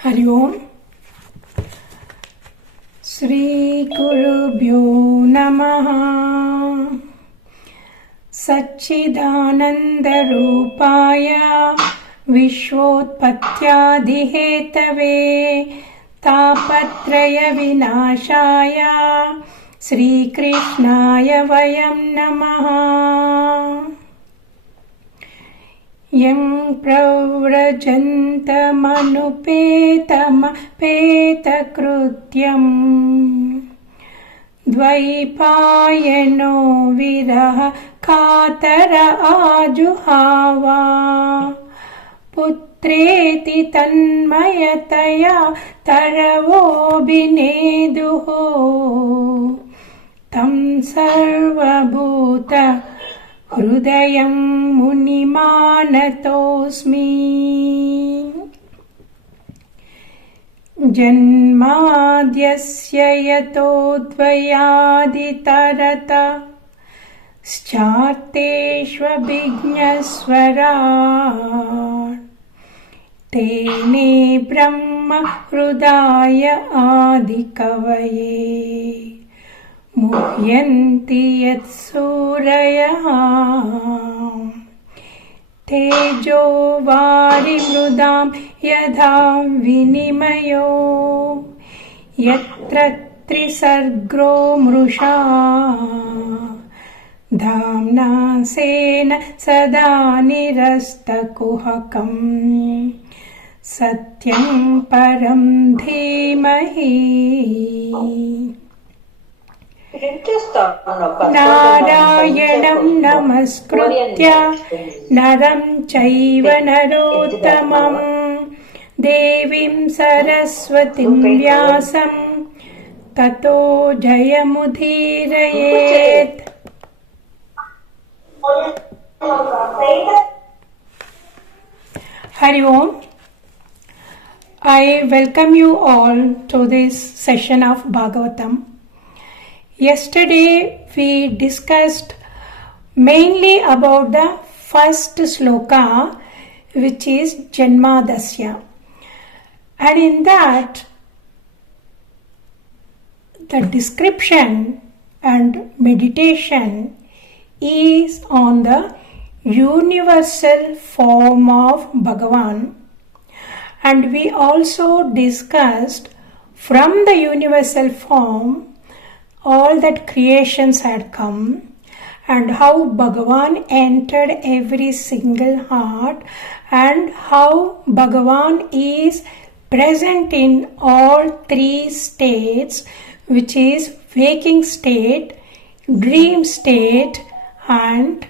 Hari Om. Sri Gurubhyo Namaha. Satchidananda Rupaya Vishwotpatyadihetave Tapatraya Vinashaya Sri Krishnaya Vayam Namaha. Yam pravrajantamanupetamapeta-krutyam Dvaipayano viraha katara ajuhava Putreti tanmayataya taravo bineduho Tam sarvabhuta Hrudayam munimanatosmi Janmadyasya yatodvayaditarata Scharteshvabhignasvarat Tene brahma hrudaya adikavaye Muhyanti yat suraya Tejo vari mrudam yadha vinimayo Yatra trisargro mrusha Dhamna sena sada nirastakuhakam Satyam param dhimahi Narayanam namaskritya naram chaiva narottamam devim saraswatim vyasam tato jayamudhirayet. Hari Om. I welcome you all to this session of Bhagavatam. Yesterday we discussed mainly about the first sloka, which is Janmadasya, and in that the description and meditation is on the universal form of Bhagavan, and we also discussed from the universal form all that creations had come and how Bhagavan entered every single heart and how Bhagavan is present in all three states, which is waking state, dream state and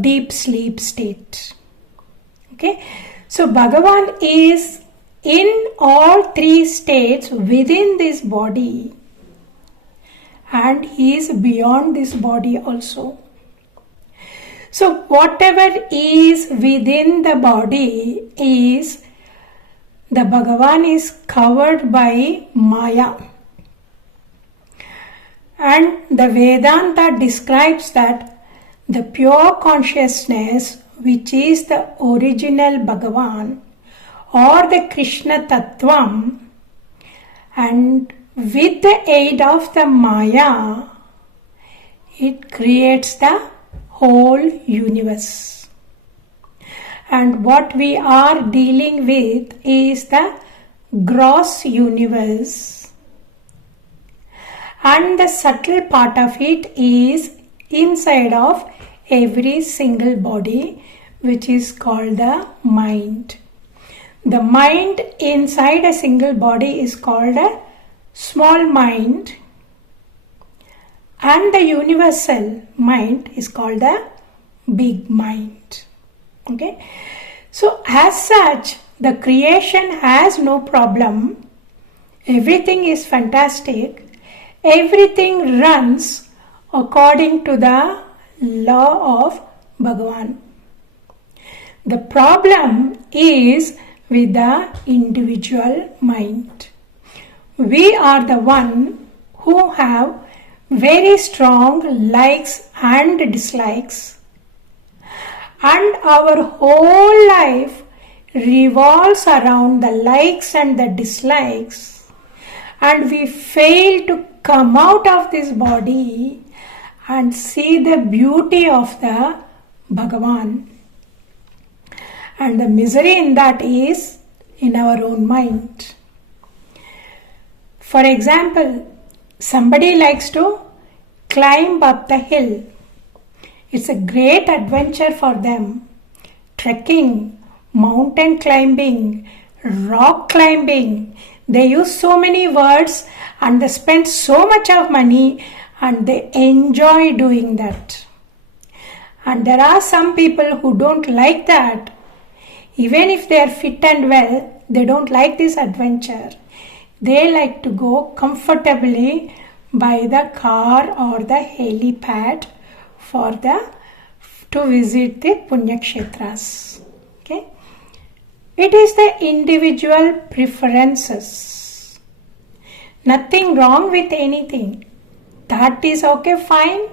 deep sleep state. Okay, so Bhagavan is in all three states within this body, and he is beyond this body also. So whatever is within the body is, the Bhagavan is covered by Maya. And the Vedanta describes that the pure consciousness, which is the original Bhagavan or the Krishna Tattvam, and with the aid of the Maya, it creates the whole universe. And what we are dealing with is the gross universe. And the subtle part of it is inside of every single body, which is called the mind. The mind inside a single body is called a small mind, and the universal mind is called the big mind. Okay, so as such, the creation has no problem. Everything is fantastic. Everything runs according to the law of Bhagavan. The problem is with the individual mind. We are the one who have very strong likes and dislikes, and our whole life revolves around the likes and the dislikes, and we fail to come out of this body and see the beauty of the Bhagavan. And the misery in that is in our own mind. For example, somebody likes to climb up the hill. It's a great adventure for them. Trekking, mountain climbing, rock climbing. They use so many words and they spend so much of money and they enjoy doing that. And there are some people who don't like that. Even if they are fit and well, they don't like this adventure. They like to go comfortably by the car or the helipad to visit the Punya Kshetras. Okay? It is the individual preferences. Nothing wrong with anything. That is okay, fine.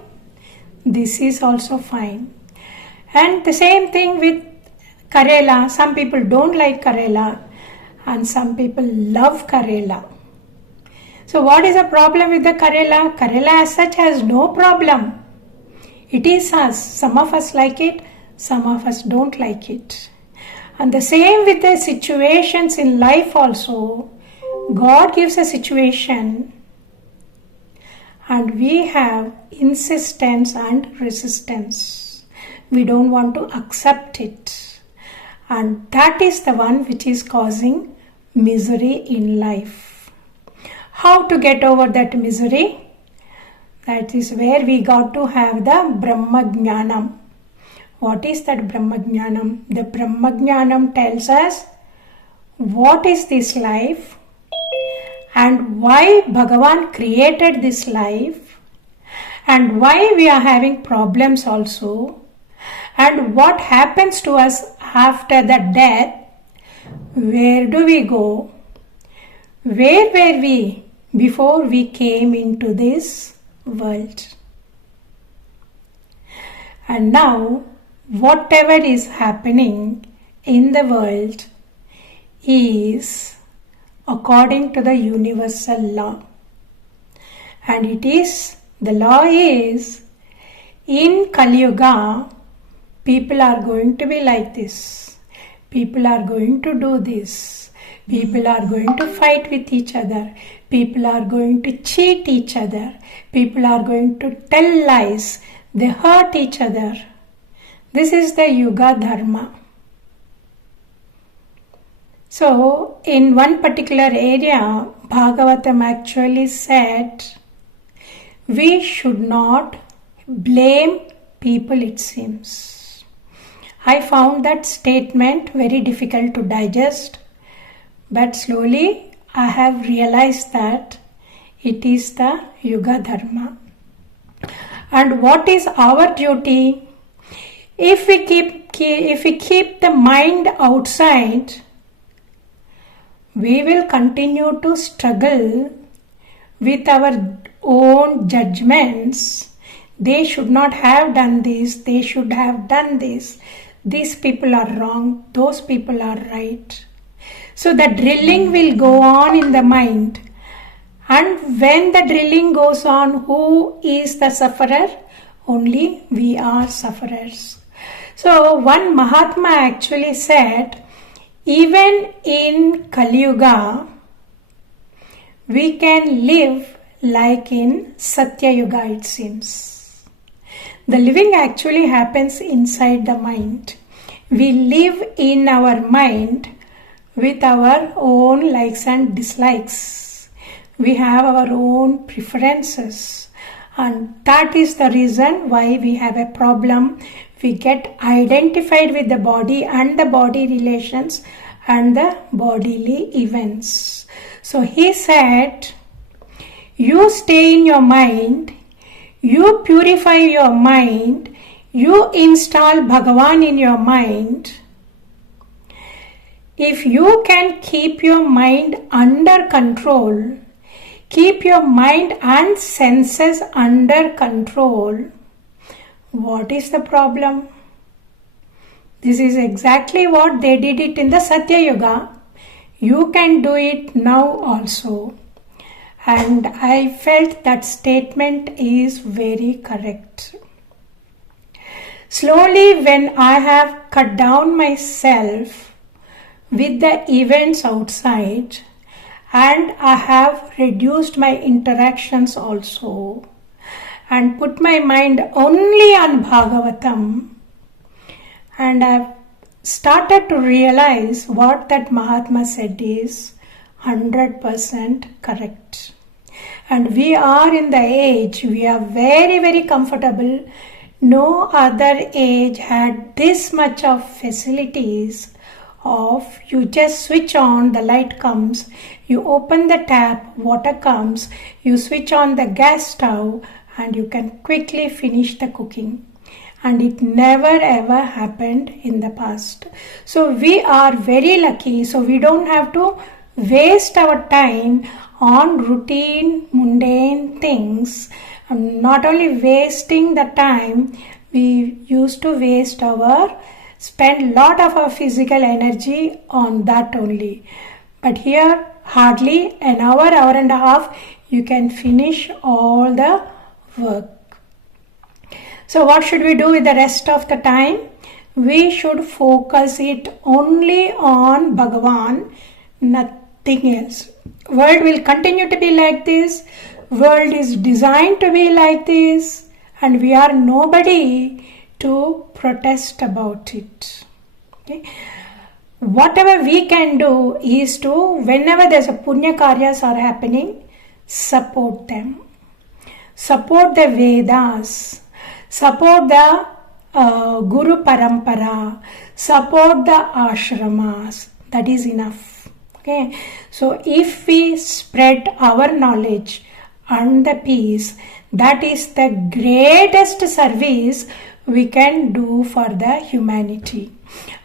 This is also fine. And the same thing with Karela. Some people don't like Karela and some people love Karela. So what is the problem with the Karela? Karela as such has no problem. It is us. Some of us like it, some of us don't like it. And the same with the situations in life also. God gives a situation and we have insistence and resistance. We don't want to accept it. And that is the one which is causing misery in life. How to get over that misery? That is where we got to have the Brahma Jnanam. What is that Brahma Jnanam? The Brahma Jnanam tells us what is this life and why Bhagavan created this life and why we are having problems also and what happens to us after the death. Where do we go? Where were we before we came into this world? And now, whatever is happening in the world is according to the universal law. And the law is, in Kali Yuga, people are going to be like this. People are going to do this. People are going to fight with each other. People are going to cheat each other. People are going to tell lies. They hurt each other. This is the Yuga Dharma. So, in one particular area, Bhagavatam actually said, we should not blame people, it seems. I found that statement very difficult to digest, but slowly I have realized that it is the Yuga Dharma. And what is our duty? If we keep the mind outside, we will continue to struggle with our own judgments. They should not have done this, they should have done this. These people are wrong, those people are right. So the drilling will go on in the mind. And when the drilling goes on, who is the sufferer? Only we are sufferers. So one Mahatma actually said, even in Kali Yuga, we can live like in Satya Yuga, it seems. The living actually happens inside the mind. We live in our mind with our own likes and dislikes. We have our own preferences. And that is the reason why we have a problem. We get identified with the body and the body relations and the bodily events. So he said, you stay in your mind, you purify your mind, you install Bhagavan in your mind. If you can keep your mind under control, keep your mind and senses under control, what is the problem? This is exactly what they did it in the Satya Yuga. You can do it now also. And I felt that statement is very correct. Slowly, when I have cut down myself with the events outside, and I have reduced my interactions also, and put my mind only on Bhagavatam, and I've started to realize what that Mahatma said is 100% correct. And we are in the age, we are very, very comfortable. No other age had this much of facilities of you just switch on, the light comes, you open the tap, water comes, you switch on the gas stove and you can quickly finish the cooking. And it never ever happened in the past. So we are very lucky, so we don't have to waste our time on routine, mundane things. Not only wasting the time, we used to spend lot of our physical energy on that only. But here, hardly an hour, hour and a half, you can finish all the work. So what should we do with the rest of the time? We should focus it only on Bhagavan, nothing else. World will continue to be like this. World is designed to be like this. And we are nobody to protest about it. Okay? Whatever we can do is to, whenever there's a Punya Karyas are happening, support them. Support the Vedas. Support the Guru Parampara. Support the Ashramas. That is enough. Okay. So if we spread our knowledge and the peace, that is the greatest service we can do for the humanity.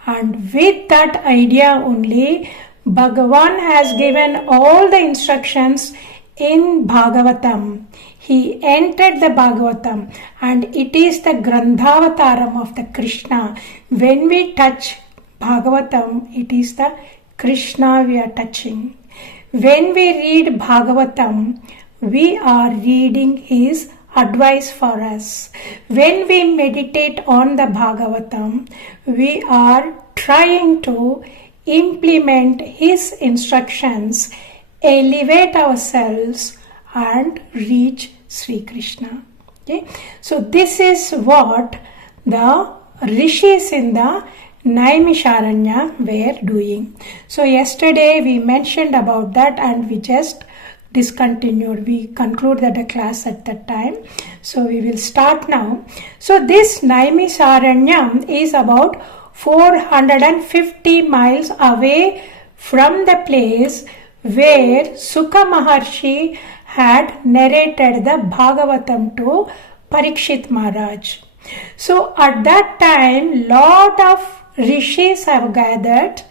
And with that idea only, Bhagavan has given all the instructions in Bhagavatam. He entered the Bhagavatam and it is the Grandhavataram of the Krishna. When we touch Bhagavatam, it is the Krishna we are touching. When we read Bhagavatam, we are reading his advice for us. When we meditate on the Bhagavatam, we are trying to implement his instructions, elevate ourselves and reach Sri Krishna. Okay? So this is what the Rishis in the Naimisharanya were doing. So yesterday we mentioned about that and we just discontinued. We concluded the class at that time. So we will start now. So this Naimisharanya is about 450 miles away from the place where Sukha Maharshi had narrated the Bhagavatam to Parikshit Maharaj. So at that time, lot of Rishis have gathered.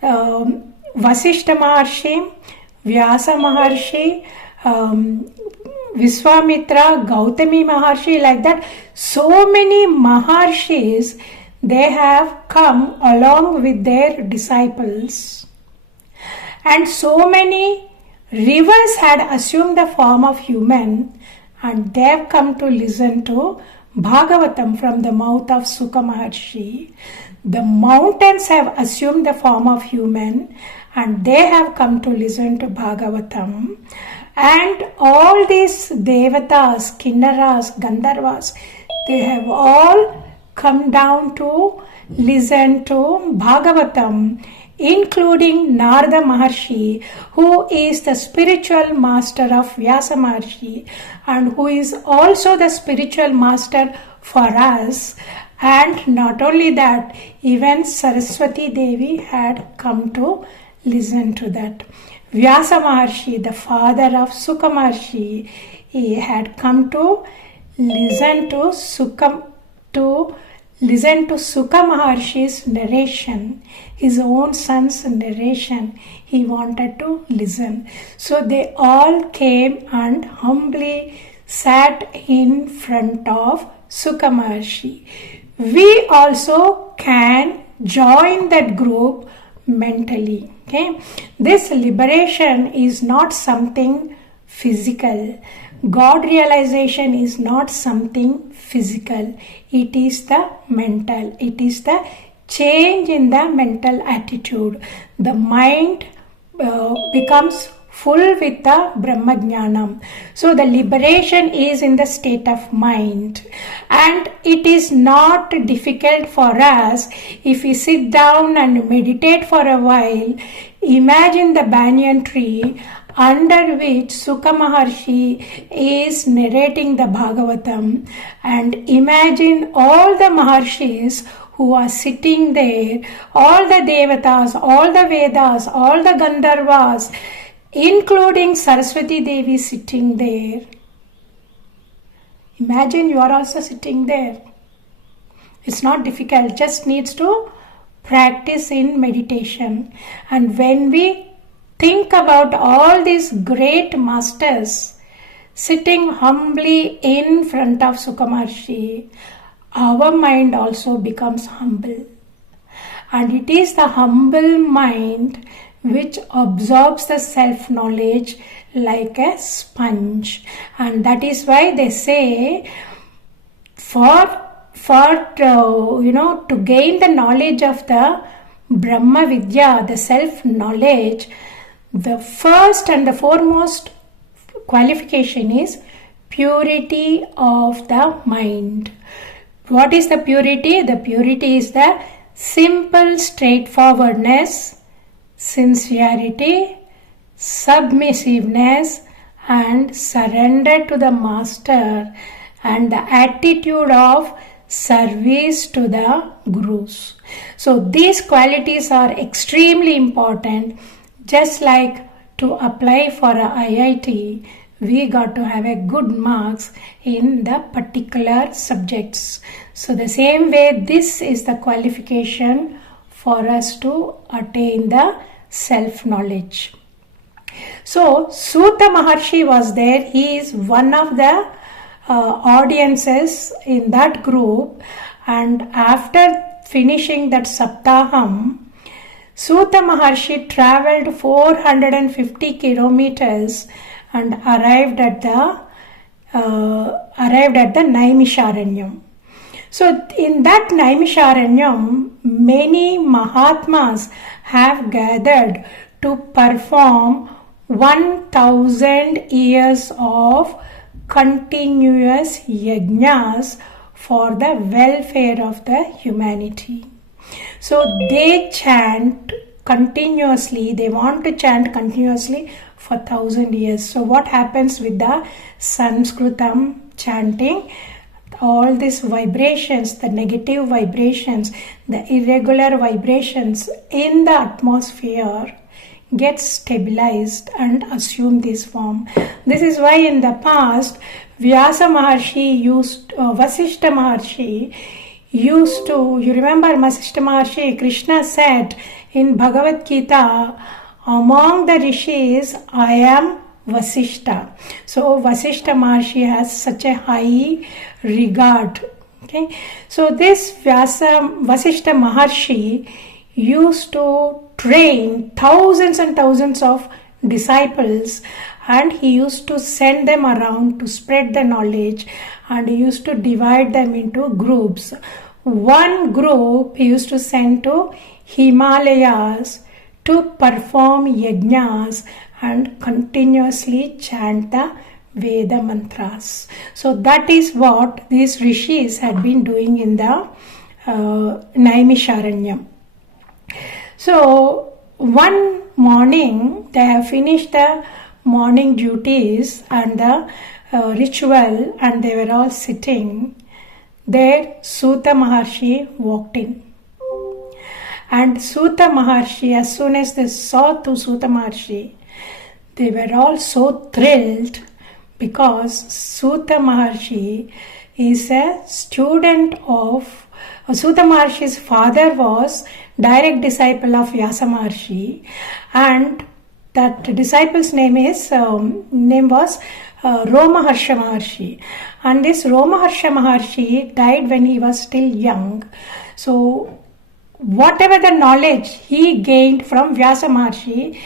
Vasishta Maharshi, Vyasa Maharshi, Viswamitra, Gautami Maharshi, like that. So many Maharshis, they have come along with their disciples. And so many rivers had assumed the form of human and they have come to listen to Bhagavatam from the mouth of Sukha Maharshi. The mountains have assumed the form of human and they have come to listen to Bhagavatam. And all these Devatas, Kinnaras, Gandharvas, they have all come down to listen to Bhagavatam, including Narada Maharshi, who is the spiritual master of Vyasa Maharshi and who is also the spiritual master for us. And not only that, even Saraswati Devi had come to listen to that. Vyasa Maharshi, the father of Sukha Maharshi, he had come to listen to Sukha Maharshi's narration, his own son's narration. He wanted to listen. So they all came and humbly sat in front of Sukha Maharshi. we also can join that group mentally. Okay, this liberation is not something physical. God realization is not something physical. It is the mental. It is the change in the mental attitude. The mind becomes full with the Brahma Jnanam. So the liberation is in the state of mind. And it is not difficult for us if we sit down and meditate for a while. Imagine the banyan tree under which Sukha Maharshi is narrating the Bhagavatam, and imagine all the Maharshis who are sitting there, all the Devatas, all the Vedas, all the Gandharvas, including Saraswati Devi sitting there. Imagine you are also sitting there. It's not difficult, just needs to practice in meditation. And when we think about all these great masters sitting humbly in front of Sukha Maharshi, our mind also becomes humble. And it is the humble mind which absorbs the self-knowledge like a sponge. And that is why they say to gain the knowledge of the Brahma Vidya, the self-knowledge, the first and the foremost qualification is purity of the mind. What is the purity? The purity is the simple straightforwardness, sincerity, submissiveness, and surrender to the master, and the attitude of service to the gurus. So these qualities are extremely important. Just like to apply for a IIT, we got to have a good marks in the particular subjects. So the same way, this is the qualification for us to attain the self-knowledge. So Sutta Maharshi was there. He is one of the audiences in that group, and after finishing that Saptaham, Sutta Maharshi travelled 450 kilometers and arrived at the Naimisharanya. So in that Naimisharanya, many Mahatmas have gathered to perform 1000 years of continuous yajnas for the welfare of the humanity. So they chant continuously, they want to chant continuously for 1000 years. So what happens with the Sanskritam chanting? All these vibrations, the negative vibrations, the irregular vibrations in the atmosphere get stabilized and assume this form. This is why in the past, Vyasa Maharshi Vasishta Maharshi used to, you remember Vasishta Maharshi, Krishna said in Bhagavad Gita, among the Rishis, I am Vasishta. So Vasishta Maharshi has such a high regard. Okay, so this Vasishta Maharshi used to train thousands and thousands of disciples, and he used to send them around to spread the knowledge, and he used to divide them into groups. One group he used to send to Himalayas to perform yajnas and continuously chant the Veda mantras. So that is what these Rishis had been doing in the Naimisharanya. So one morning they have finished the morning duties and the ritual, and they were all sitting. There Sutta Maharshi walked in. And Sutta Maharshi, as soon as they saw Sutta Maharshi, they were all so thrilled, because Sutta Maharshi is a student of Sutta Maharshi's father was direct disciple of Vyasa Maharshi, and that disciple's name was Romaharsha Maharshi. And this Romaharsha Maharshi died when he was still young. So whatever the knowledge he gained from Vyasa Maharshi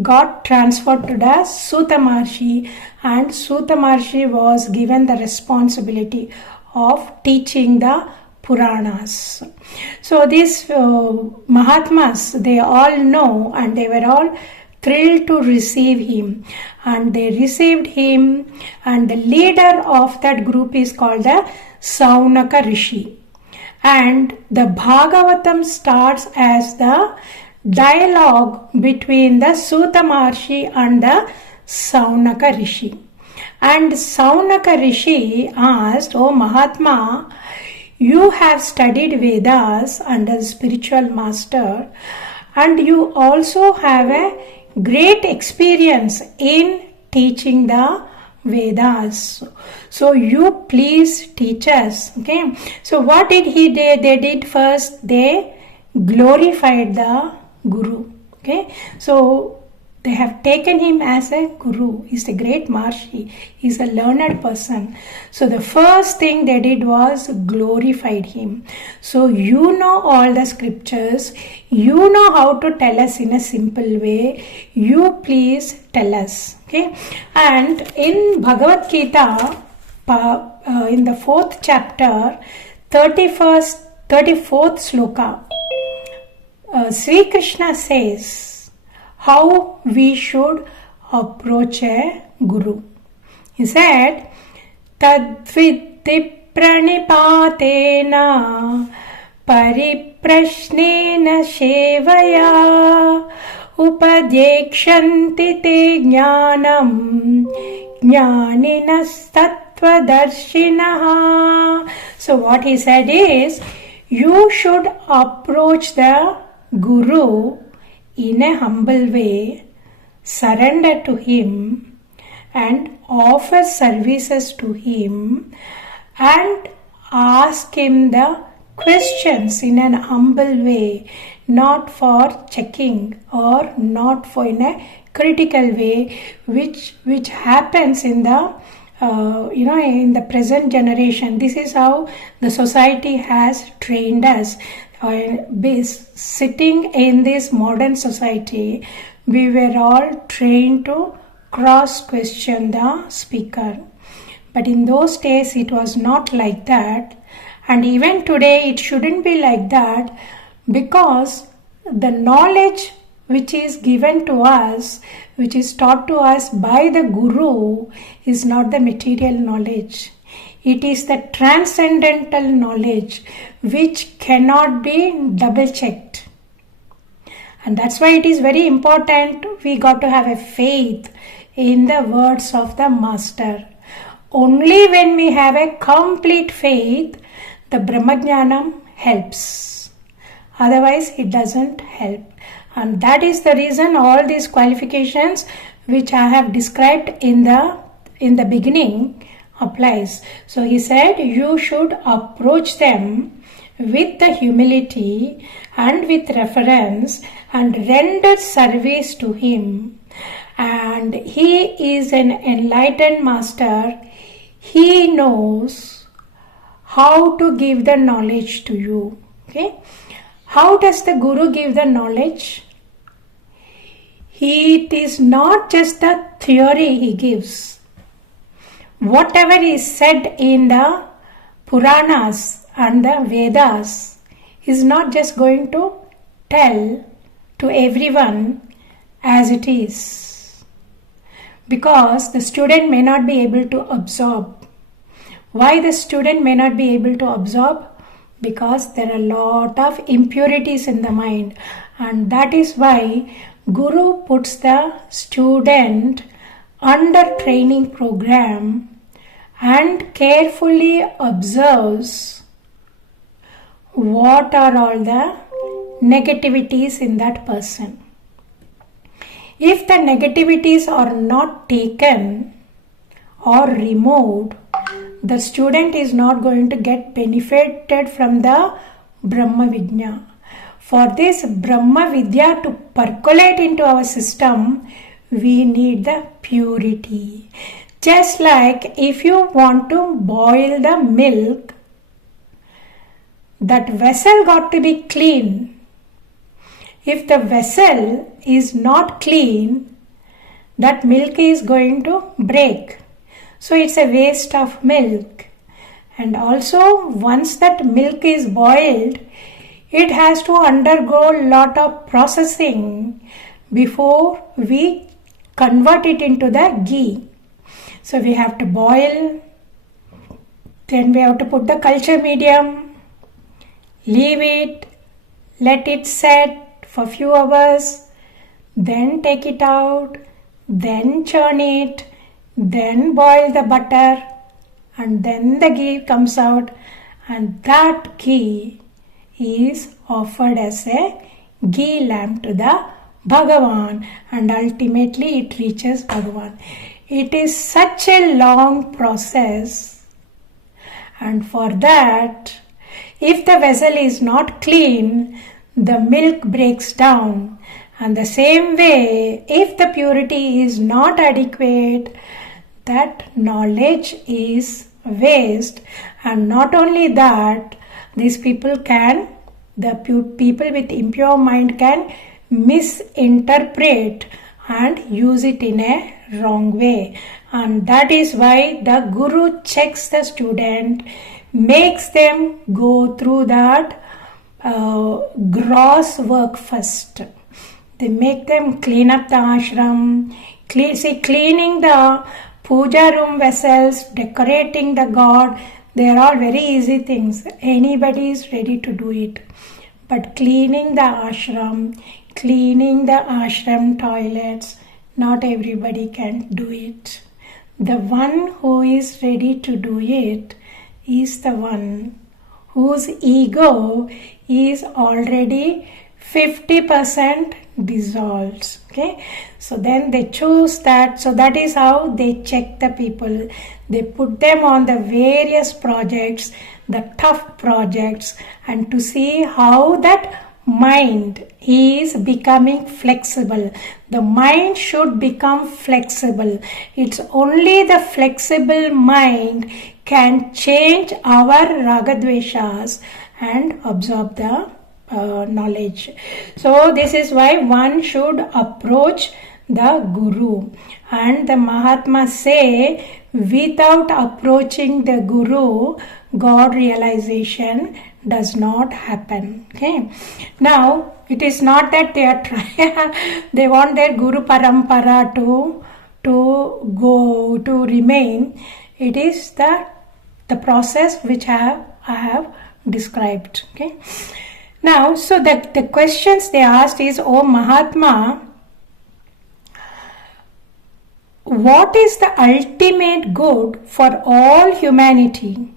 got transferred to the Suta Maharshi, and Suta Maharshi was given the responsibility of teaching the Puranas. So these Mahatmas, they all know, and they were all thrilled to receive him, and they received him, and the leader of that group is called the Saunaka Rishi. And the Bhagavatam starts as the dialogue between the Suta Maharshi and the Saunaka Rishi. And Saunaka Rishi asked, "Oh Mahatma, you have studied Vedas under the spiritual master, and you also have a great experience in teaching the Vedas. So you please teach us." Okay. So what did he do? They did first, they glorified the Guru. Okay. So they have taken him as a Guru. He's a great Maharshi. He's a learned person. So the first thing they did was glorified him. So you know all the scriptures. You know how to tell us in a simple way. You please tell us. Okay. And in Bhagavad Gita, in the 4th chapter, 34th sloka, Sri Krishna says how we should approach a Guru. He said, "Tadvitti pranipatena pariprashnena shevaya upadekshanti te jnanam jnaninas tattvadarshinaha." So what he said is, you should approach the Guru in a humble way, surrender to him and offer services to him, and ask him the questions in an humble way, not for checking or not for in a critical way, which happens in the in the present generation. This is how the society has trained us. Sitting in this modern society, we were all trained to cross-question the speaker. But in those days, it was not like that. And even today, it shouldn't be like that, because the knowledge which is given to us, which is taught to us by the Guru, is not the material knowledge. It is the transcendental knowledge which cannot be double checked. And that's why it is very important we got to have a faith in the words of the Master. Only when we have a complete faith, the Brahmajnanam helps. Otherwise, it doesn't help. And that is the reason all these qualifications which I have described in the beginning applies. So he said, you should approach them with the humility and with reverence and render service to him. And he is an enlightened master. He knows how to give the knowledge to you. Okay? How does the Guru give the knowledge? It is not just the theory he gives. Whatever is said in the Puranas and the Vedas is not just going to tell to everyone as it is, because the student may not be able to absorb. Why the student may not be able to absorb? Because there are a lot of impurities in the mind, and that is why Guru puts the student under training program and carefully observes what are all the negativities in that person. If the negativities are not taken or removed, the student is not going to get benefited from the Brahma Vidya. For this Brahma Vidya to percolate into our system, we need the purity. Just like if you want to boil the milk, that vessel got to be clean. If the vessel is not clean, that milk is going to break. So it's a waste of milk. And also, once that milk is boiled, it has to undergo a lot of processing before we convert it into the ghee. So we have to boil, then we have to put the culture medium, leave it, let it set for few hours, then take it out, then churn it, then boil the butter, and then the ghee comes out, and that ghee is offered as a ghee lamp to the Bhagavan, and ultimately it reaches Bhagavan. It is such a long process, and for that, if the vessel is not clean, the milk breaks down, and the same way, if the purity is not adequate, that knowledge is waste. And not only that, these people the people with impure mind can misinterpret and use it in a wrong way. And that is why the Guru checks the student, makes them go through that gross work first. They make them clean up the ashram, cleaning the puja room vessels, decorating the god. They are all very easy things. Anybody is ready to do it. But cleaning the ashram toilets, not everybody can do it. The one who is ready to do it is the one whose ego is already 50% dissolves. Okay, so then they choose that. So that is how they check the people. They put them on the various projects, the tough projects, and to see how that mind is becoming flexible. The mind should become flexible. It's only the flexible mind can change our ragadveshas and absorb the knowledge. So this is why one should approach the Guru. And the Mahatmas say, without approaching the Guru, God realization does not happen. Okay. Now, it is not that they are trying, they want their Guru Parampara to go, to remain. It is the process which I have described. Okay. Now, so the questions they asked is, oh Mahatma, what is the ultimate good for all humanity?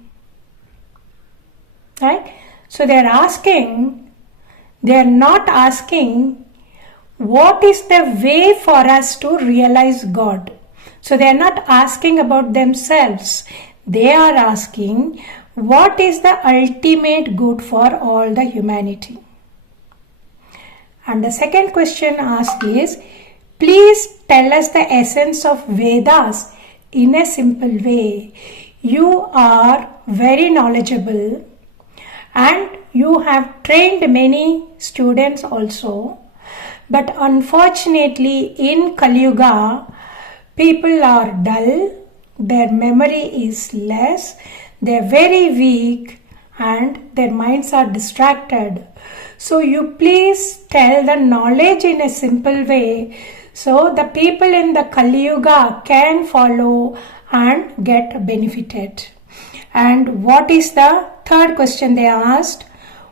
Right? So they are not asking what is the way for us to realize God. So they are not asking about themselves. They are asking, what is the ultimate good for all the humanity? And the second question asked is, please tell us the essence of Vedas in a simple way. You are very knowledgeable and you have trained many students also. But unfortunately in Kali Yuga, people are dull, their memory is less, they are very weak and their minds are distracted. So you please tell the knowledge in a simple way so the people in the Kali Yuga can follow and get benefited. And what is the third question they asked?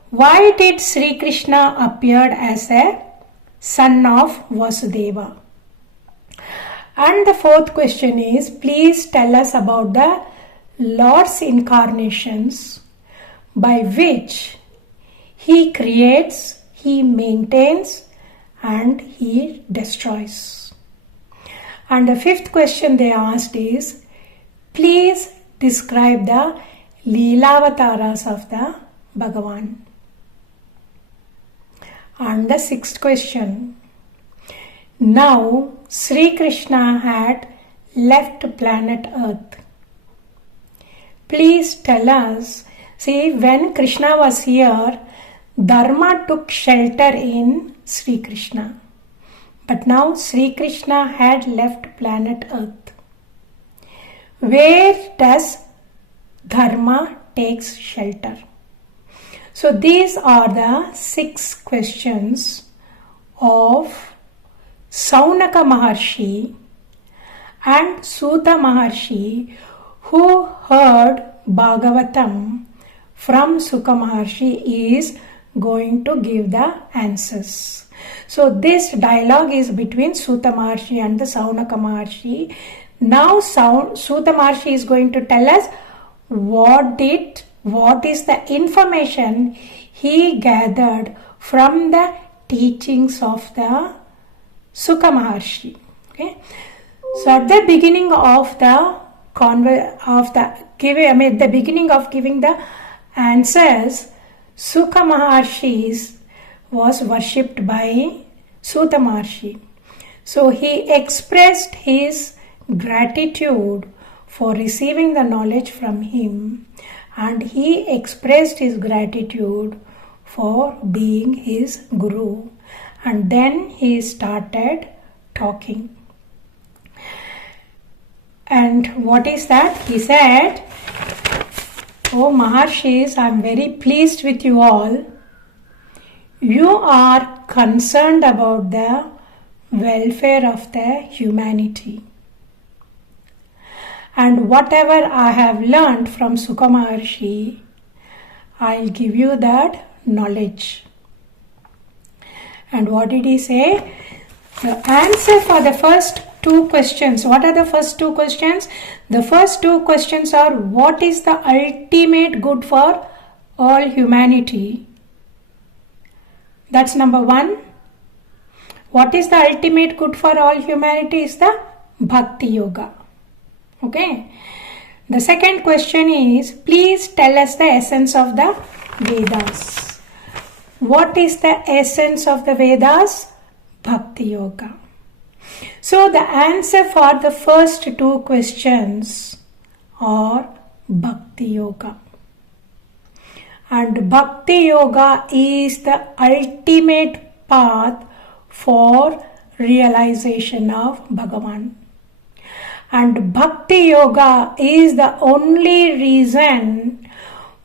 Why did Sri Krishna appear as a son of Vasudeva? And the fourth question is, please tell us about the Lord's incarnations by which He creates, He maintains and He destroys. And the fifth question they asked is, please describe the Leelavataras of the Bhagavan. And the sixth question, now Sri Krishna had left planet Earth. Please tell us. See, when Krishna was here, Dharma took shelter in Sri Krishna. But now Sri Krishna had left planet Earth. Where does Dharma takes shelter? So these are the 6 questions of Saunaka Maharshi and Suta Maharshi, who heard Bhagavatam from Suka Maharshi, is going to give the answers. So this dialogue is between Suta Maharshi and the Saunaka Maharshi. Now Suta Maharshi is going to tell us what is the information he gathered from the teachings of the Suka Maharshi. Okay. So at the beginning of giving the answers, Suka Maharshi was worshipped by Suta Maharshi. So he expressed his gratitude for receiving the knowledge from him, and he expressed his gratitude for being his guru. And then he started talking. And what is that? He said, "Oh Maharshis, I am very pleased with you all. You are concerned about the welfare of the humanity. And whatever I have learned from Suka Maharshi, I'll give you that knowledge." And what did he say? The answer for the first 2 questions. What are the first 2 questions? The first 2 questions are, what is the ultimate good for all humanity? That's number 1. What is the ultimate good for all humanity is the Bhakti Yoga. Okay. The second question is, please tell us the essence of the Vedas. What is the essence of the Vedas? Bhakti Yoga. So the answer for the first 2 questions are Bhakti Yoga. And Bhakti Yoga is the ultimate path for realization of Bhagavan. And Bhakti Yoga is the only reason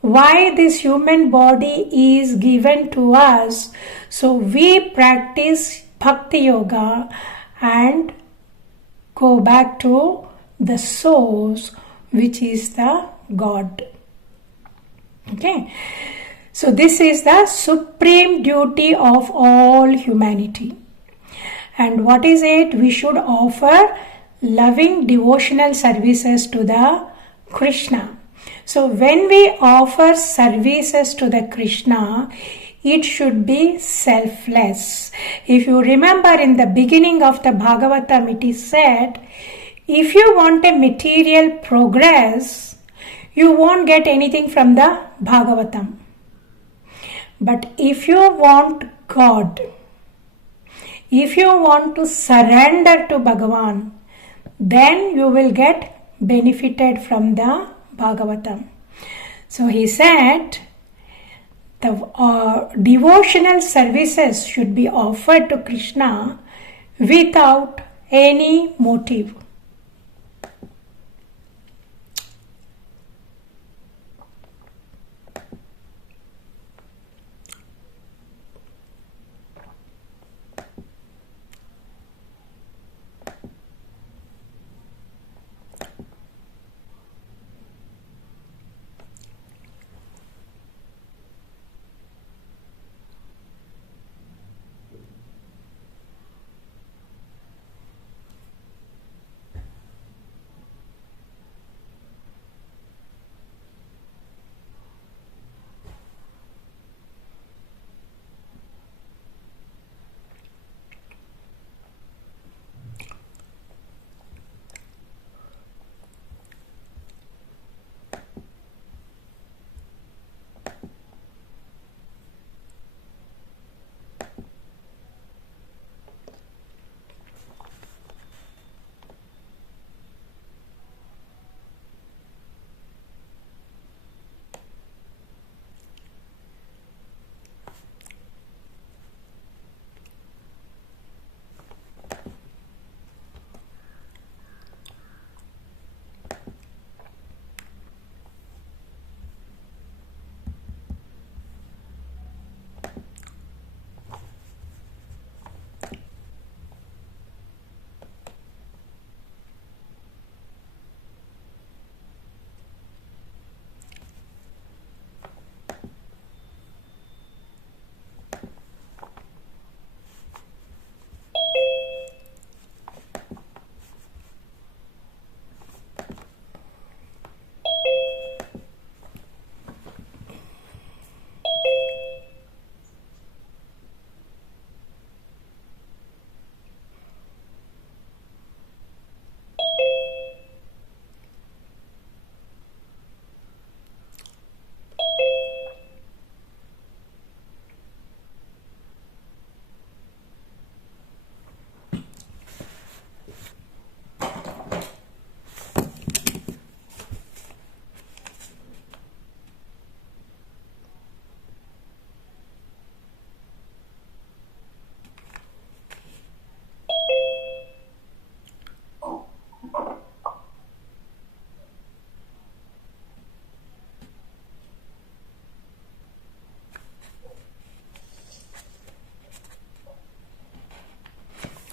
why this human body is given to us. So we practice Bhakti Yoga and go back to the source, which is the God. Okay. So this is the supreme duty of all humanity. And what is it? We should offer loving devotional services to the Krishna. So when we offer services to the Krishna, it should be selfless. If you remember in the beginning of the Bhagavatam, it is said, if you want a material progress, you won't get anything from the Bhagavatam. But if you want God, if you want to surrender to Bhagavan, then you will get benefited from the Bhagavatam. So he said, the devotional services should be offered to Krishna without any motive.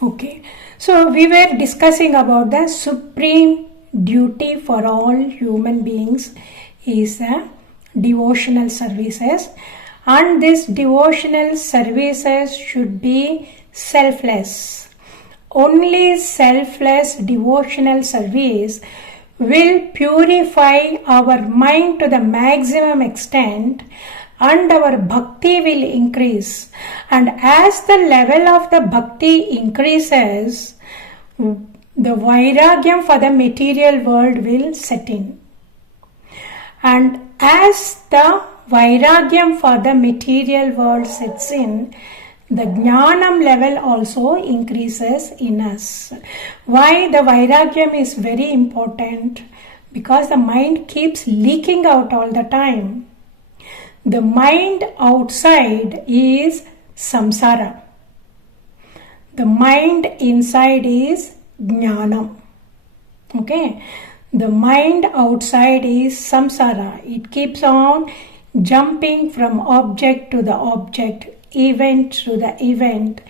Okay, so we were discussing about the supreme duty for all human beings is devotional services, and this devotional services should be selfless. Only selfless devotional service will purify our mind to the maximum extent, and our bhakti will increase. And as the level of the bhakti increases, the vairagyam for the material world will set in. And as the vairagyam for the material world sets in, the jnanam level also increases in us. Why the vairagyam is very important? Because the mind keeps leaking out all the time. The mind outside is samsara. The mind inside is jnanam. Okay? The mind outside is samsara. It keeps on jumping from object to the object, event to the event,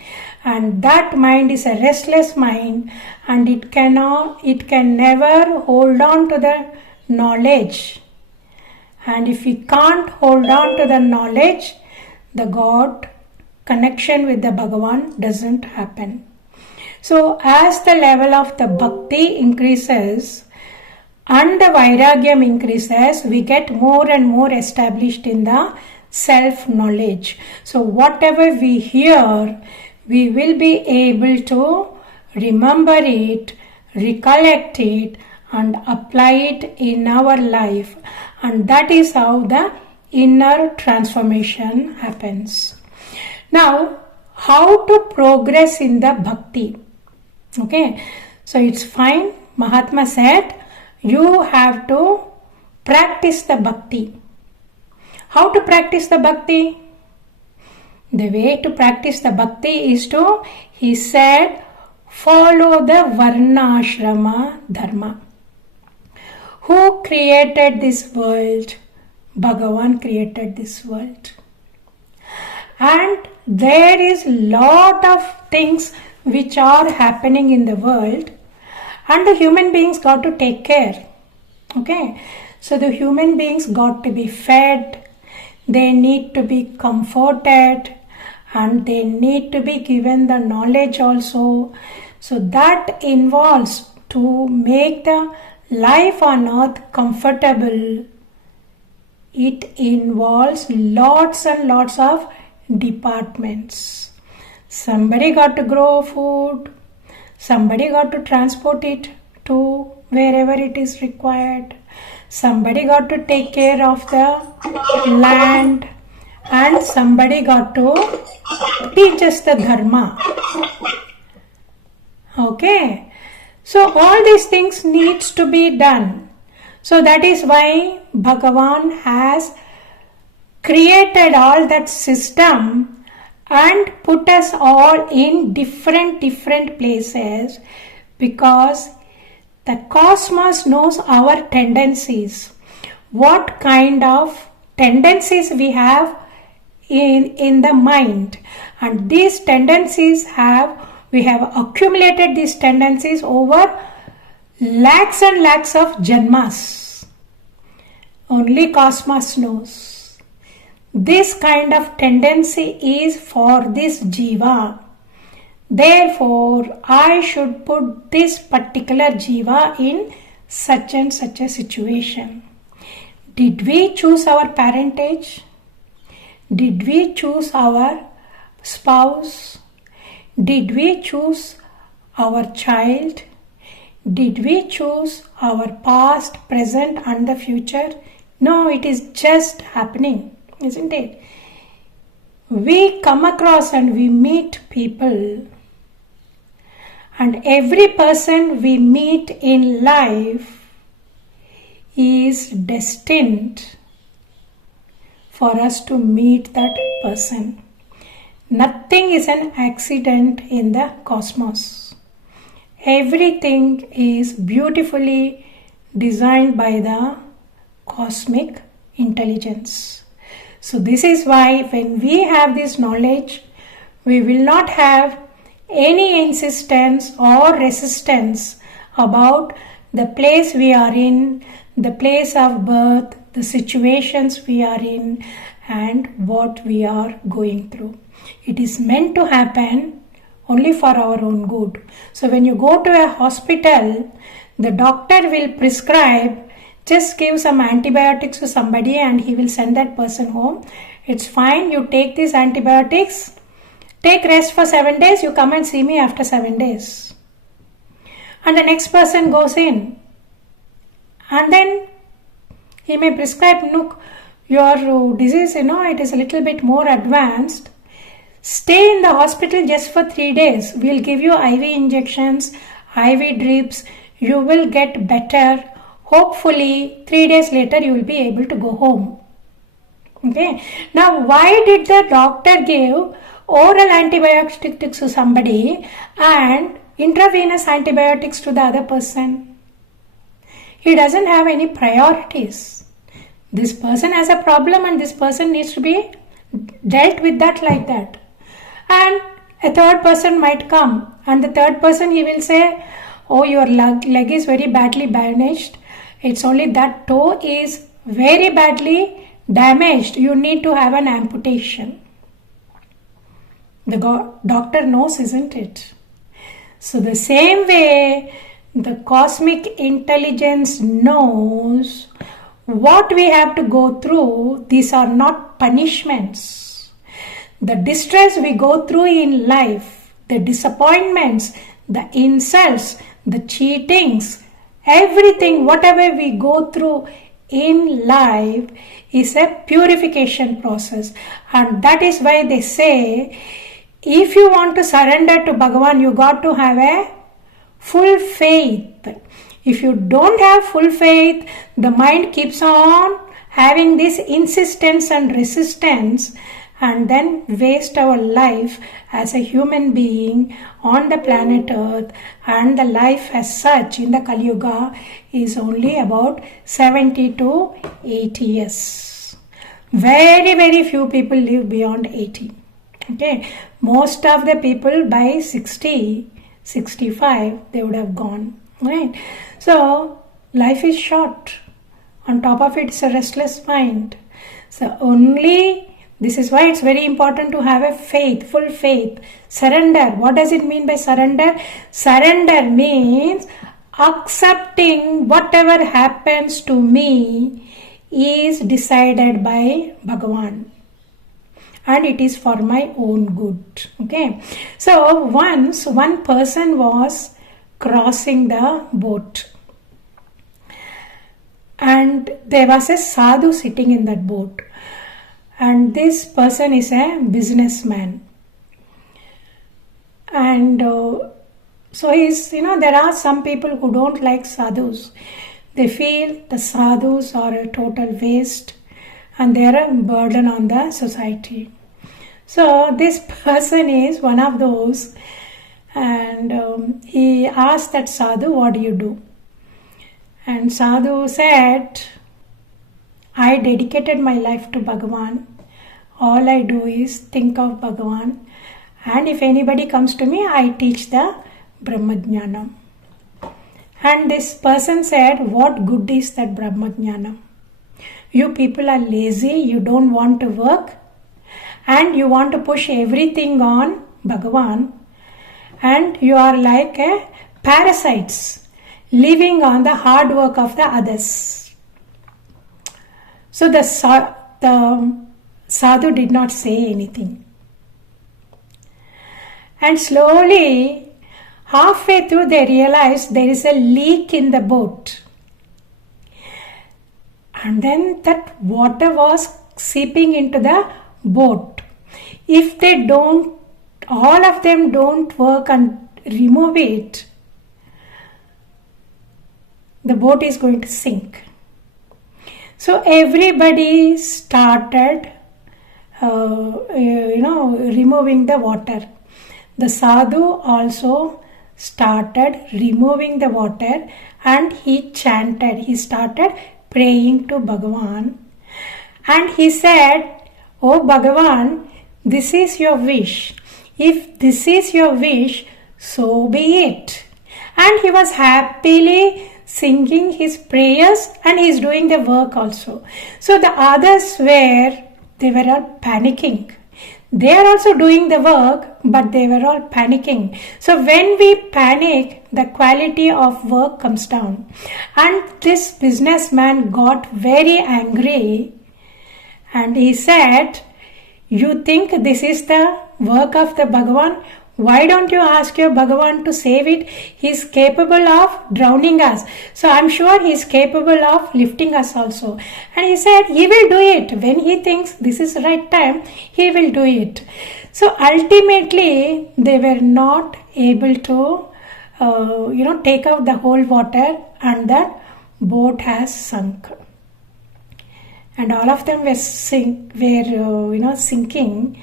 and that mind is a restless mind, and it can never hold on to the knowledge. And if we can't hold on to the knowledge, the God connection with the Bhagavan doesn't happen. So as the level of the bhakti increases and the vairagyam increases, we get more and more established in the self-knowledge. So whatever we hear, we will be able to remember it, recollect it, and apply it in our life. And that is how the inner transformation happens. Now, how to progress in the bhakti? Okay, so it's fine. Mahatma said, you have to practice the bhakti. How to practice the bhakti? The way to practice the bhakti is to, he said, follow the varna ashrama dharma. Who created this world? Bhagavan created this world. And there is lot of things which are happening in the world, and the human beings got to take care. Okay, so the human beings got to be fed, they need to be comforted, and they need to be given the knowledge also. So that involves to make the life on earth comfortable. It involves lots and lots of departments. Somebody got to grow food, somebody got to transport it to wherever it is required, somebody got to take care of the land, and somebody got to teach us the dharma. Okay, so all these things needs to be done. So that is why Bhagavan has created all that system and put us all in different places, because the cosmos knows our tendencies, what kind of tendencies we have in the mind, and these tendencies we have accumulated these tendencies over lakhs and lakhs of janmas. Only cosmos knows. This kind of tendency is for this jiva. Therefore, I should put this particular jiva in such and such a situation. Did we choose our parentage? Did we choose our spouse? Did we choose our child? Did we choose our past, present, and the future? No, it is just happening, isn't it? We come across and we meet people, and every person we meet in life is destined for us to meet that person. Nothing is an accident in the cosmos. Everything is beautifully designed by the cosmic intelligence. So this is why when we have this knowledge, we will not have any insistence or resistance about the place we are in, the place of birth, the situations we are in, and what we are going through. It is meant to happen only for our own good. So when you go to a hospital, the doctor will prescribe, just give some antibiotics to somebody and he will send that person home. It's fine, you take these antibiotics, take rest for 7 days, you come and see me after 7 days. And the next person goes in. And then he may prescribe, look, your disease, it is a little bit more advanced. Stay in the hospital just for 3 days. We'll give you IV injections, IV drips. You will get better. Hopefully, 3 days later, you will be able to go home. Okay. Now, why did the doctor give oral antibiotics to somebody and intravenous antibiotics to the other person? He doesn't have any priorities. This person has a problem and this person needs to be dealt with that like that. And a third person might come, and the third person, he will say, oh, your leg is very badly damaged. It's only that toe is very badly damaged. You need to have an amputation. The doctor knows, isn't it? So the same way, the cosmic intelligence knows what we have to go through. These are not punishments. The distress we go through in life, the disappointments, the insults, the cheatings, everything, whatever we go through in life is a purification process. And that is why they say, if you want to surrender to Bhagavan, you got to have a full faith. If you don't have full faith, the mind keeps on having this insistence and resistance, and then waste our life as a human being on the planet Earth. And the life as such in the Kali Yuga is only about 70 to 80 years. Very, very few people live beyond 80. Okay, most of the people by 60, 65, they would have gone. Right? So, life is short. On top of it, it's a restless mind. So, this is why it's very important to have a faith, full faith. Surrender. What does it mean by surrender? Surrender means accepting whatever happens to me is decided by Bhagavan. And it is for my own good. Okay. So once one person was crossing the boat. And there was a sadhu sitting in that boat. And this person is a businessman. And so there are some people who don't like sadhus. They feel the sadhus are a total waste and they are a burden on the society. So this person is one of those, and he asked that sadhu, what do you do? And sadhu said, I dedicated my life to Bhagavan. All I do is think of Bhagavan. And if anybody comes to me, I teach the Brahmajnanam. And this person said, what good is that Brahmajnanam? You people are lazy, you don't want to work, and you want to push everything on Bhagavan, and you are like parasites living on the hard work of the others. So the sadhu did not say anything. And slowly, halfway through, they realized there is a leak in the boat. And then that water was seeping into the boat. If they don't, all of them don't work and remove it, the boat is going to sink. So everybody started, removing the water. The sadhu also started removing the water, and he chanted. He started praying to Bhagavan, and he said, "Oh Bhagavan, this is your wish. if this is your wish, so be it. And he was happily singing his prayers and he is doing the work also. So the others they were all panicking. They are also doing the work, but they were all panicking. So when we panic, the quality of work comes down. And this businessman got very angry and he said, you think this is the work of the Bhagavan? Why don't you ask your Bhagavan to save it? He is capable of drowning us. So I'm sure he is capable of lifting us also. And he said he will do it. When he thinks this is the right time, he will do it. So ultimately, they were not able to, take out the whole water and the boat has sunk. And all of them were sinking.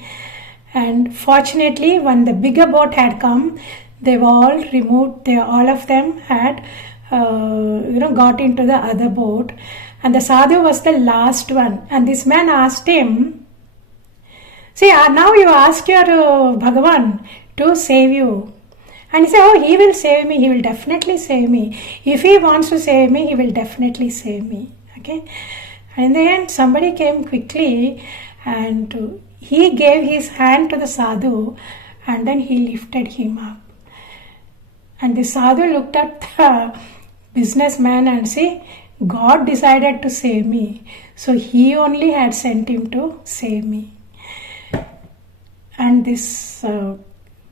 And fortunately, when the bigger boat had come, they were all removed. All of them had, got into the other boat. And the sadhu was the last one. And this man asked him, see, now you ask your Bhagavan to save you. And he said, oh, he will save me. He will definitely save me. If he wants to save me, he will definitely save me. Okay. And in the end, somebody came quickly and he gave his hand to the sadhu and then he lifted him up. And the sadhu looked at the businessman and said, God decided to save me. So he only had sent him to save me. And this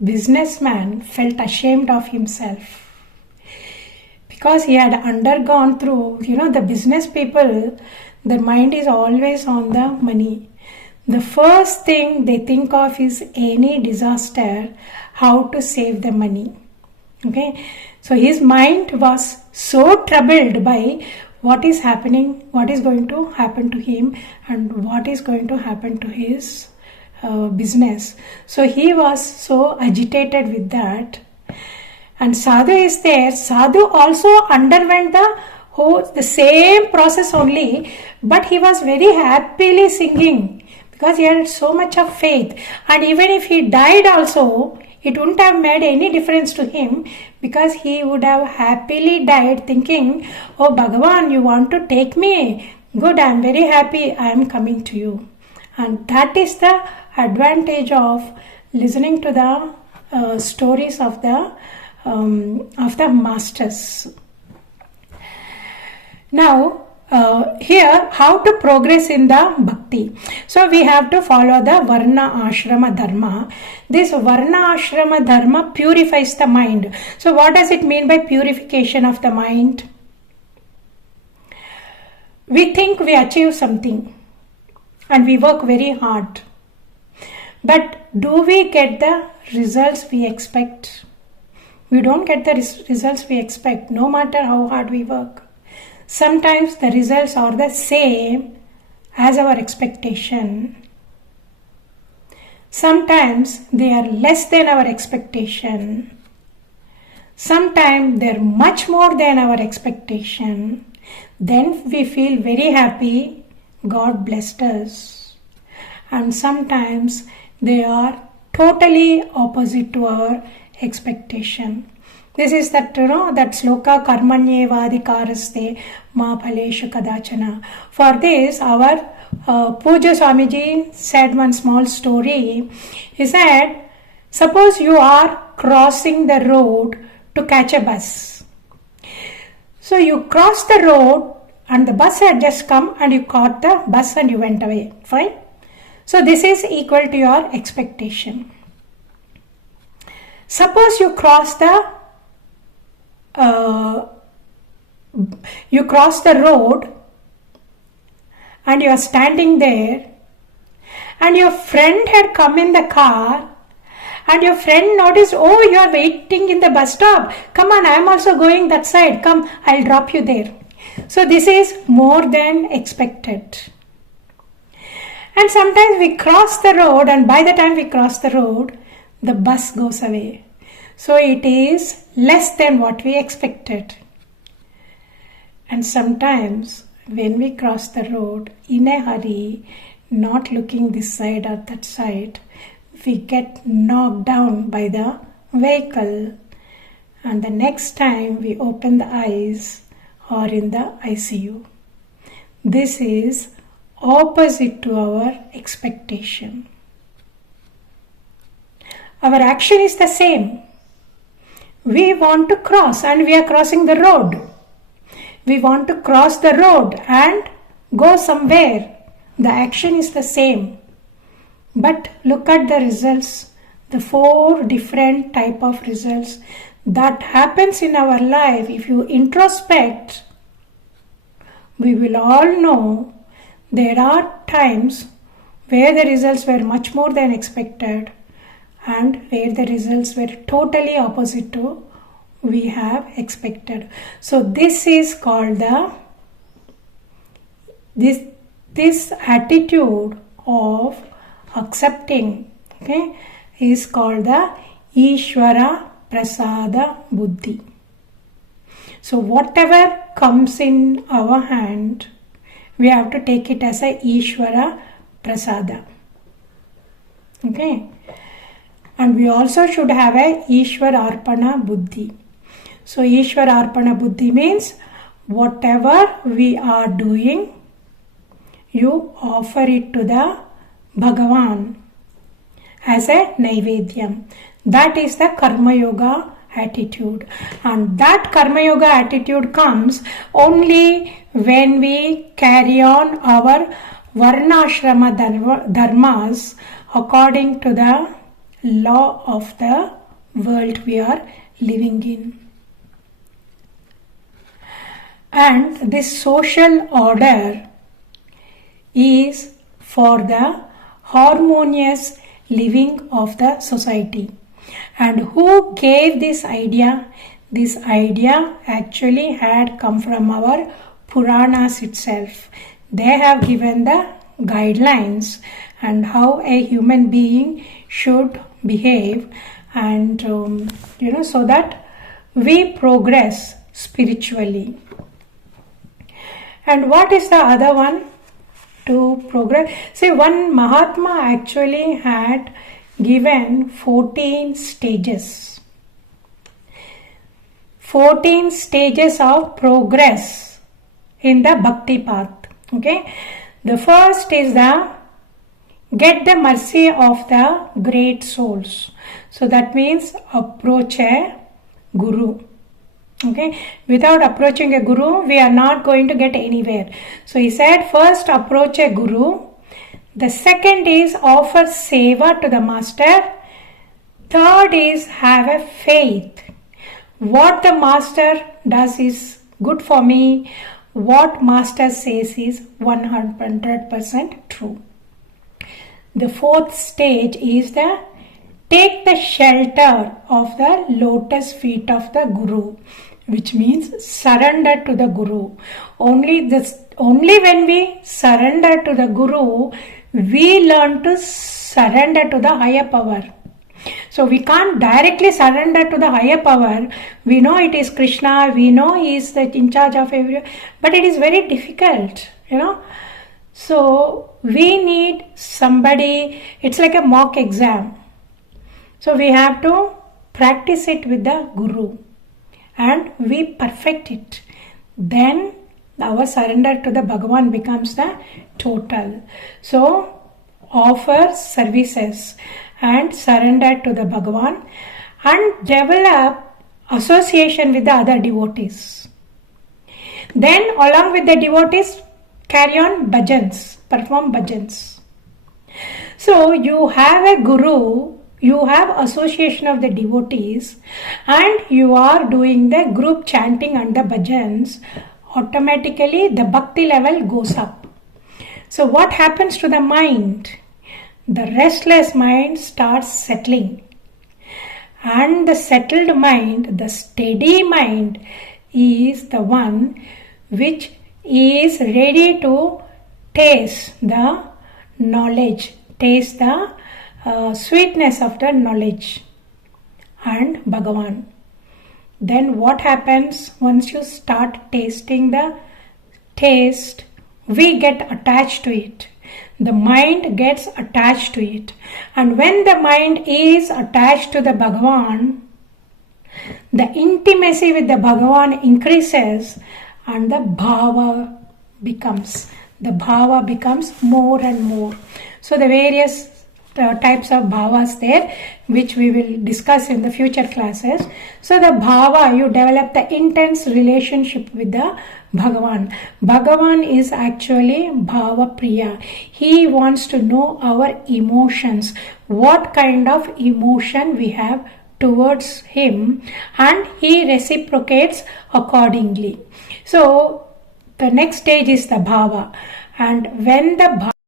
businessman felt ashamed of himself. Because he had undergone through, the business people, their mind is always on the money. The first thing they think of is any disaster, how to save the money. Okay, so his mind was so troubled by what is happening, what is going to happen to him, and what is going to happen to his business. So he was so agitated with that. And sadhu is there. Sadhu also underwent the same process only, but he was very happily singing. Because he had so much of faith. And even if he died also, it wouldn't have made any difference to him because he would have happily died thinking, oh Bhagavan, you want to take me? Good, I am very happy, I am coming to you. And that is the advantage of listening to the stories of the masters. Now, here, how to progress in the bhakti. So we have to follow the Varna Ashrama Dharma. This Varna Ashrama Dharma purifies the mind. So what does it mean by purification of the mind? We think we achieve something and we work very hard. But do we get the results we expect? We don't get the results we expect, no matter how hard we work. Sometimes the results are the same as our expectation. Sometimes they are less than our expectation. Sometimes they are much more than our expectation. Then we feel very happy, God blessed us. And sometimes they are totally opposite to our expectation. This is that sloka karmanyevadikaraste ma phaleshu kadachana. For this, our Puja Swamiji said one small story. He said, suppose you are crossing the road to catch a bus. So you crossed the road and the bus had just come and you caught the bus and you went away. Fine? So this is equal to your expectation. Suppose you cross the road and you are standing there and your friend had come in the car and your friend noticed, oh, you are waiting in the bus stop. Come on, I am also going that side. Come, I'll drop you there. So this is more than expected. And sometimes we cross the road and by the time we cross the road, the bus goes away. So it is less than what we expected. And sometimes when we cross the road in a hurry, not looking this side or that side, we get knocked down by the vehicle, and the next time we open the eyes or in the ICU. This is opposite to our expectation. Our action is the same. We want to cross and we are crossing the road. We want to cross the road and go somewhere. The action is the same. But look at the results, the 4 different type of results that happens in our life. If you introspect, we will all know there are times where the results were much more than expected and where the results were totally opposite to we have expected. So this is called this attitude of accepting, okay, is called the Ishvara Prasada Buddhi. So whatever comes in our hand, we have to take it as a Ishvara Prasada. Okay. And we also should have a Ishvara Arpana Buddhi. So Ishvara Arpana Buddhi means whatever we are doing, you offer it to the Bhagavan as a Naivedyam. That is the Karma Yoga attitude. And that Karma Yoga attitude comes only when we carry on our Varnashrama dharmas according to the law of the world we are living in. And this social order is for the harmonious living of the society. And who gave this idea? This idea actually had come from our Puranas itself. They have given the guidelines and how a human being should behave, and so that we progress spiritually. And what is the other one to progress? See, one Mahatma actually had given 14 stages. 14 stages of progress in the bhakti path. Okay, the first is the get the mercy of the great souls. So that means approach a guru. Okay, without approaching a guru, we are not going to get anywhere. So he said, first approach a guru. The second is offer seva to the master. Third is have a faith. What the master does is good for me. What master says is 100% true. The fourth stage is the take the shelter of the lotus feet of the guru, which means surrender to the guru. Only when we surrender to the guru, we learn to surrender to the higher power. So we can't directly surrender to the higher power. We know it is Krishna, we know he is in charge of everything, but it is very difficult, So we need somebody, it's like a mock exam. So we have to practice it with the guru and we perfect it. Then our surrender to the Bhagavan becomes the total. So offer services and surrender to the Bhagavan and develop association with the other devotees. Then along with the devotees, carry on bhajans, perform bhajans. So you have a guru, you have association of the devotees, and you are doing the group chanting and the bhajans, automatically the bhakti level goes up. So what happens to the mind? The restless mind starts settling. And the settled mind, the steady mind, is the one which is ready to taste the knowledge, taste the sweetness of the knowledge and Bhagavan. Then what happens once you start tasting the taste? We get attached to it. the mind gets attached to it. And when the mind is attached to the Bhagavan, the intimacy with the Bhagavan increases and the bhava becomes more and more. So the various types of bhavas there, which we will discuss in the future classes. So the bhava, you develop the intense relationship with the Bhagavan. Bhagavan is actually bhava priya. He wants to know our emotions, what kind of emotion we have towards him, and he reciprocates accordingly. So the next stage is the bhava, and when the